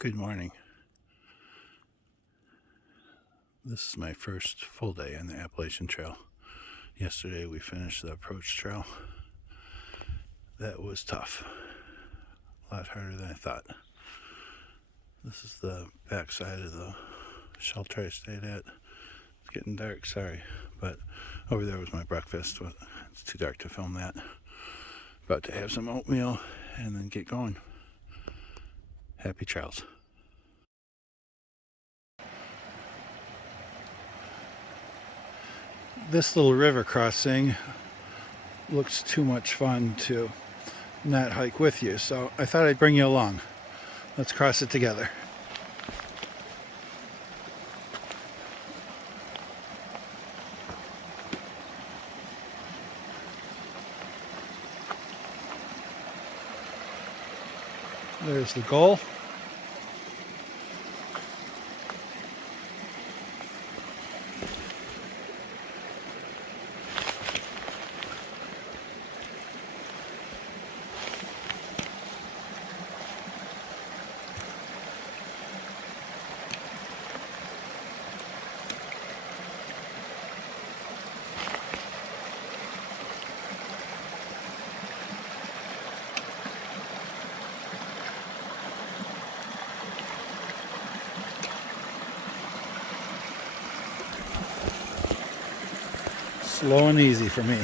Good morning. This is my first full day on the Appalachian Trail. Yesterday we finished the approach trail. That was tough. A lot harder than I thought. This is the backside of the shelter I stayed at. It's getting dark, sorry. But over there was my breakfast. It's too dark to film that. About to have some oatmeal and then get going. Happy trails. This little river crossing looks too much fun to not hike with you, so I thought I'd bring you along. Let's cross it together. There's the goal. Slow and easy for me.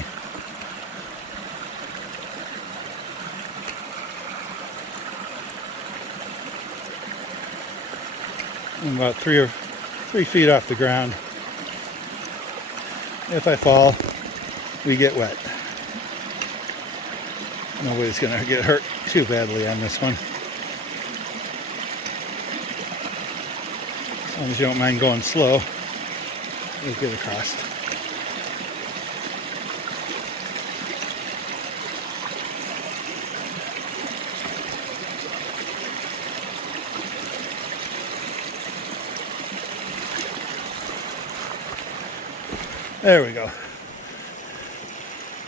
I'm about 3 feet off the ground. If I fall, we get wet. Nobody's gonna get hurt too badly on this one. As long as you don't mind going slow, we'll get across. There we go.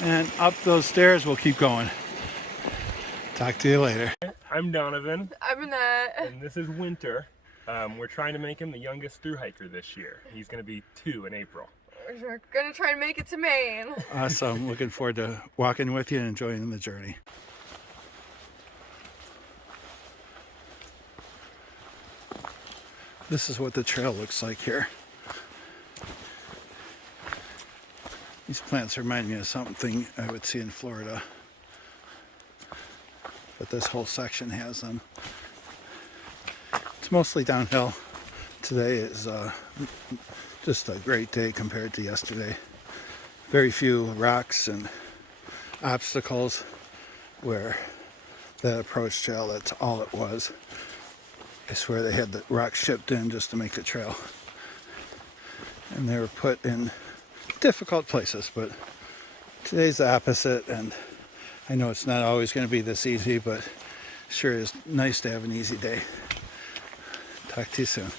And up those stairs, we'll keep going. Talk to you later. I'm Donovan. I'm Annette. And this is Winter. We're trying to make him the youngest through hiker this year. He's going to be 2 in April. We're gonna try and make it to Maine. Awesome. Looking forward to walking with you and enjoying the journey. This is what the trail looks like here. These plants remind me of something I would see in Florida. But this whole section has them. It's mostly downhill. Today is just a great day compared to yesterday. Very few rocks and obstacles, where that approach trail, that's all it was. I swear they had the rocks shipped in just to make the trail. And they were put in difficult places, but today's the opposite, and I know it's not always going to be this easy, but sure is nice to have an easy day. Talk to you soon.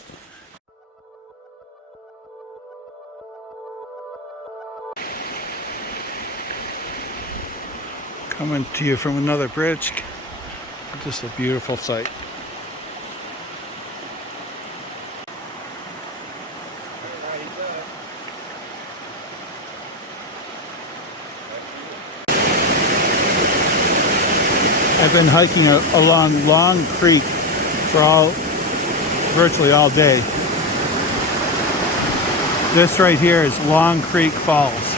Coming to you from another bridge. Just a beautiful sight. I've been hiking along Long Creek for virtually all day. This right here is Long Creek Falls.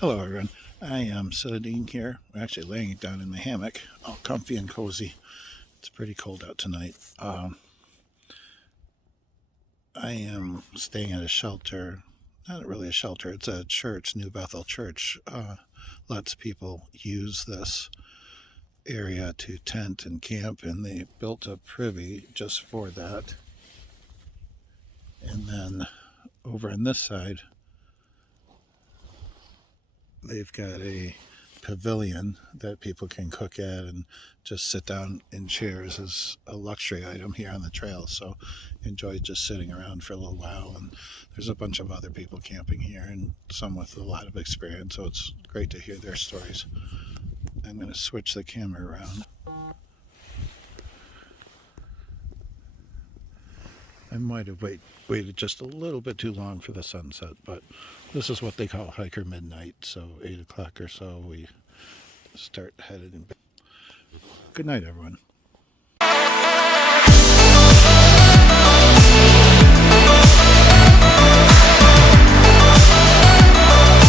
Hello everyone, I am sitting here, actually laying down in my hammock, all comfy and cozy. It's pretty cold out tonight. I am staying at a shelter, not really a shelter, it's a church, New Bethel Church. Lots of people use this area to tent and camp, and they built a privy just for that. And then over on this side, They've got a pavilion that people can cook at and just sit down in chairs as a luxury item here on the trail. So enjoy just sitting around for a little while. And there's a bunch of other people camping here and some with a lot of experience. So it's great to hear their stories. I'm going to switch the camera around. I might have waited just a little bit too long for the sunset, but this is what they call hiker midnight. So 8 o'clock or so, we start headed in. Good night, everyone.